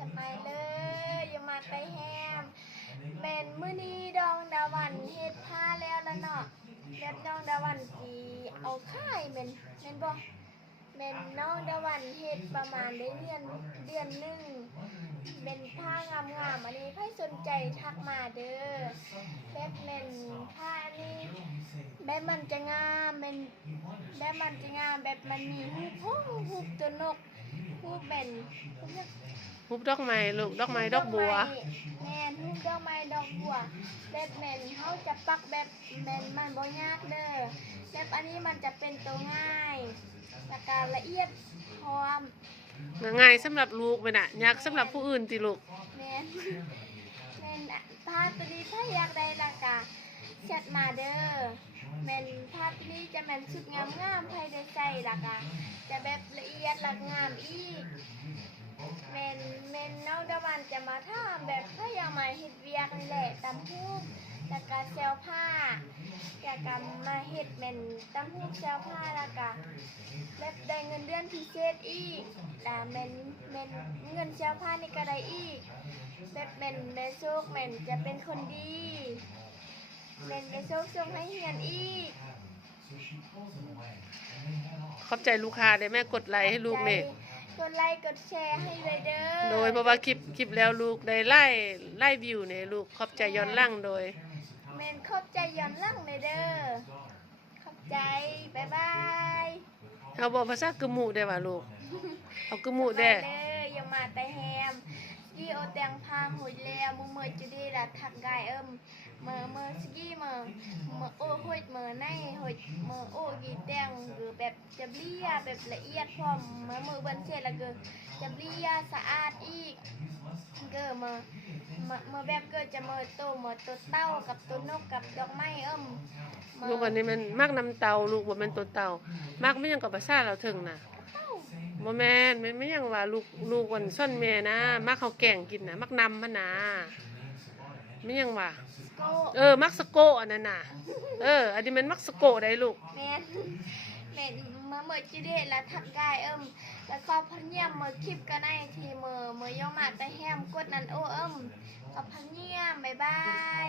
สบายเลยอย่ามาไปแฮมเป็นมื้อนี้ดองดาวันเฮ็ดผ้าแล้วละเนาะแบบน้องดาวันสิเอาค่ายเป็นบ่เป็นน้องดาวันเฮ็ดประมาณได้เดือนหนึงเป็นผ้างามๆอันนี้ใครสนใจทักมาเด้อแบบเป็นผ้านี้แบบมันจะงามเป็นแบบมันจะงามแบบมันมีฮูปตัวนกฮูปเป็น ฮุบดอกไม้ลูกดอกไม้ดอกบัวแม่นฮูปดอกไม้ดอกบัวแบบแม่นเขาจะปักแบบแม่นมันบ่ยากเด้อแบบอันนี้มันจะเป็นตัวง่ายและการละเอียดพร้อมง่ายสำหรับลูกไปน่ะยากสำหรับผู้อื่นติลูกแม่นแม่นผ้าตัวนี้ถ้าอยากได้ราคาแชทมาเด้อแม่นผ้าตัวนี้จะแม่นสุดงามๆใครได้ใส่ราคาจะแบบละเอียดและงามอีกแม่นน้องตะวันจะมาทำแบบถ้าอยากมาเฮ็ดเวียกนี่แหละตำฮูกแล้วก็เซลผ้าอยากมาเฮ็ดแม่นตำฮูกเซลผ้าแล้วก็แบบได้เงินเดือนพิเศษอีกแล้วแม่นเงินเซลผ้านี่ก็ได้อีกแบบแม่นได้โชคแม่นจะเป็นคนดีแม่นได้โชคส่งให้เฮียนอีกขอบใจลูกค้าได้แม่กดไลค์ให้ลูกเนี่ยกดไลค์กดแชร์ให้เลยเด้อโดยเพราะว่าคลิปแล้วลูกได้ไล่วิวเนี่ยลูกขอบใจย้อนหลังโดยแม่นขอบใจย้อนหลังเลยเด้อขอบใจบ๊ายบายเขาบอกภาษากึมหมูได้ป่ะลูกเอากึมหมูได้อย่ามาแต่แฮมยี่โอแตงพางหุยแล้วมือจุดีละทักกายเมื่อสกี้เมื่อโอ้หุยเมื่อในหุยเมื่อโอ้ยีแตงหรือแบบจะเบี้ยแบบละเอียดพร้อมมือบันเสร็จแล้วก็จะเบี้ยสะอาดอีกก็เมื่อแบบก็จะเมื่อตัวเต้ากับตัวนกกับดอกไม้ลูกอันนี้มันมักน้ำเตาลูกว่ามันตัวเตามักไม่ยังกับภาษาเราถึงนะบ่แม่นไม่ยังว่าลูกวันซ่อนแม่นะมักเขาแกงกินนะมักนำมันนะไม่ยังว่ามักสโกอันนั้นน่ะอันนี้มันมักสโกได้ลูกแม่เมื่อจีเดแล้วทักกายแล้วก็พันเยี่ยมเมื่อคลิปกันได้ทีเมื่อยอมาแต่แฮมกดนั่นกับพันเยี่ยมบ๊ายบาย